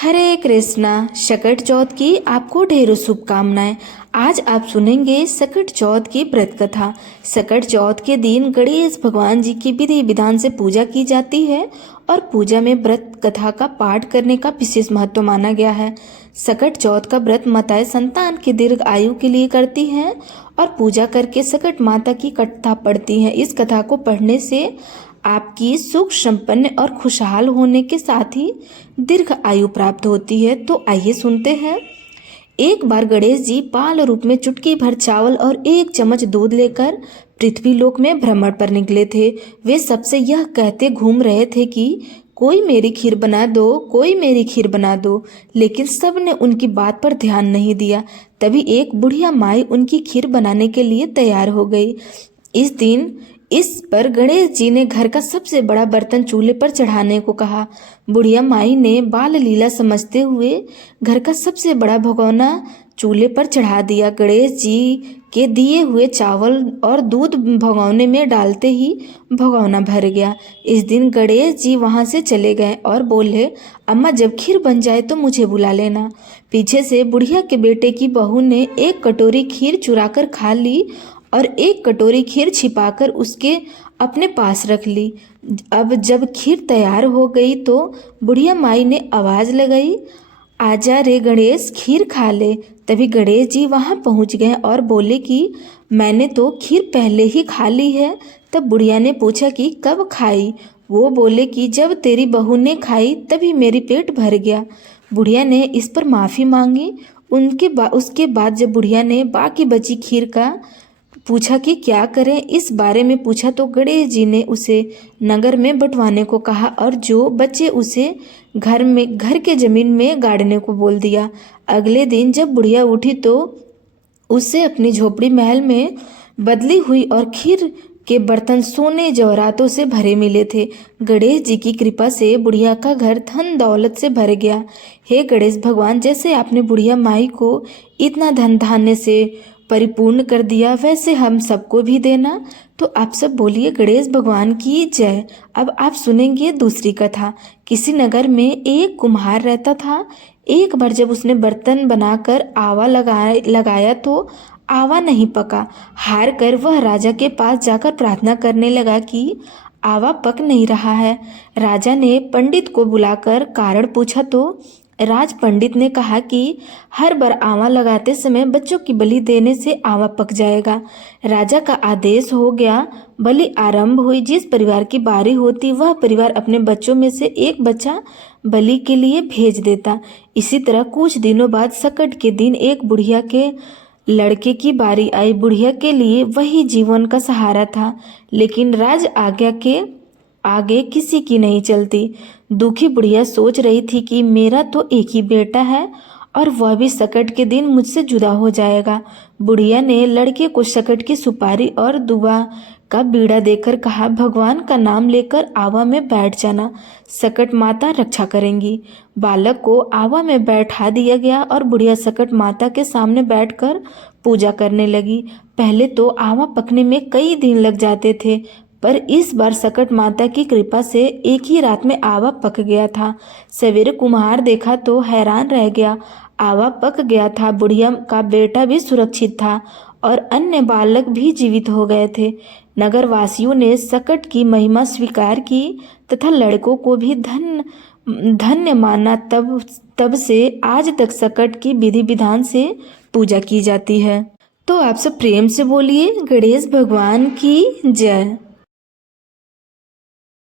हरे कृष्णा। सकट चौथ की आपको ढेरों शुभकामनाएं। आज आप सुनेंगे सकट चौथ की व्रत कथा। सकट चौथ के दिन गणेश भगवान जी की विधि विधान से पूजा की जाती है और पूजा में व्रत कथा का पाठ करने का विशेष महत्व माना गया है। सकट चौथ का व्रत माताएं संतान की दीर्घ आयु के लिए करती हैं और पूजा करके सकट माता की कथा पढ़ती हैं। इस कथा को पढ़ने से आपकी सुख संपन्न और खुशहाल होने के साथ ही दीर्घ आयु प्राप्त होती है। तो आइए सुनते हैं। एक बार गणेश जी बाल रूप में चुटकी भर चावल और एक चम्मच दूध लेकर पृथ्वी लोक में भ्रमण पर निकले थे। वे सबसे यह कहते घूम रहे थे कि कोई मेरी खीर बना दो, कोई मेरी खीर बना दो, लेकिन सब ने उनकी बात पर ध्यान नहीं दिया। तभी एक बुढ़िया माई उनकी खीर बनाने के लिए तैयार हो गई। इस पर गणेश जी ने घर का सबसे बड़ा बर्तन चूल्हे पर चढ़ाने को कहा। बुढ़िया माई ने बाल लीला समझते हुए घर का सबसे बड़ा भगोना चूल्हे पर चढ़ा दिया। गणेश जी के दिए हुए चावल और दूध भगोने में डालते ही भगोना भर गया। इस दिन गणेश जी वहां से चले गए और बोले, अम्मा जब खीर बन जाए तो मुझे बुला लेना। पीछे से बुढ़िया के बेटे की बहू ने एक कटोरी खीर चुराकर खा ली और एक कटोरी खीर छिपाकर उसके अपने पास रख ली। अब जब खीर तैयार हो गई तो बुढ़िया माई ने आवाज़ लगाई, आजा रे गणेश, खीर खा ले। तभी गणेश जी वहाँ पहुँच गए और बोले कि मैंने तो खीर पहले ही खा ली है। तब बुढ़िया ने पूछा कि कब खाई? वो बोले कि जब तेरी बहू ने खाई तभी मेरी पेट भर गया। बुढ़िया ने इस पर माफ़ी मांगी। उसके बाद जब बुढ़िया ने बाकी बची खीर का पूछा कि क्या करें, इस बारे में पूछा तो गणेश जी ने उसे नगर में बंटवाने को कहा और जो बच्चे उसे घर के जमीन में गाड़ने को बोल दिया। अगले दिन जब बुढ़िया उठी तो उससे अपनी झोपड़ी महल में बदली हुई और खीर के बर्तन सोने जवाहरातों से भरे मिले थे। गणेश जी की कृपा से बुढ़िया का घर धन दौलत से भर गया। हे गणेश भगवान, जैसे आपने बुढ़िया माई को इतना धन धान्य से परिपूर्ण कर दिया वैसे हम सबको भी देना। तो आप सब बोलिए गणेश भगवान की जय। अब आप सुनेंगे दूसरी कथा। किसी नगर में एक कुम्हार रहता था। एक बार जब उसने बर्तन बनाकर आवा लगाया तो आवा नहीं पका। हार कर वह राजा के पास जाकर प्रार्थना करने लगा कि आवा पक नहीं रहा है। राजा ने पंडित को बुलाकर कारण पूछा तो राज पंडित ने कहा कि हर बार आवा लगाते समय बच्चों की बलि देने से आवा पक जाएगा। राजा का आदेश हो गया। बलि आरंभ हुई। जिस परिवार की बारी होती वह परिवार अपने बच्चों में से एक बच्चा बलि के लिए भेज देता। इसी तरह कुछ दिनों बाद सकट के दिन एक बुढ़िया के लड़के की बारी आई। बुढ़िया के लिए वही जीवन का सहारा था, लेकिन राज आज्ञा के आगे किसी की नहीं चलती। दुखी बुढ़िया सोच रही थी कि मेरा तो एक ही बेटा है और वह भी सकट के दिन मुझसे जुदा हो जाएगा। बुढ़िया ने लड़के को सकट की सुपारी और दुआ का बीड़ा देकर कहा, भगवान का नाम लेकर आवा में बैठ जाना, सकट माता रक्षा करेंगी। बालक को आवा में बैठा दिया गया और बुढ़िया सकट माता के सामने बैठकर पूजा करने लगी। पहले तो आवा पकने में कई दिन लग जाते थे, पर इस बार सकट माता की कृपा से एक ही रात में आवा पक गया था। सवेरे कुम्हार देखा तो हैरान रह गया। आवा पक गया था। बुढ़िया का बेटा भी सुरक्षित था और अन्य बालक भी जीवित हो गए थे। नगरवासियों ने सकट की महिमा स्वीकार की तथा लड़कों को भी धन्य माना। तब से आज तक सकट की विधि विधान से पूजा की जाती है। तो आप सब प्रेम से बोलिए गणेश भगवान की जय।